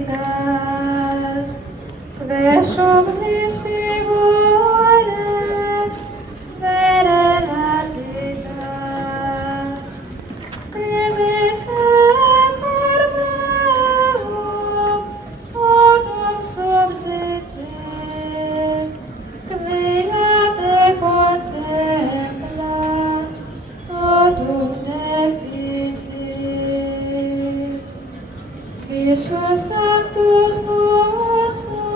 vidas, que somnis figures vere largitas, timis per meum, totum subsistit, quia te contemplas, totum deficit. Isus Sanctus nostrum,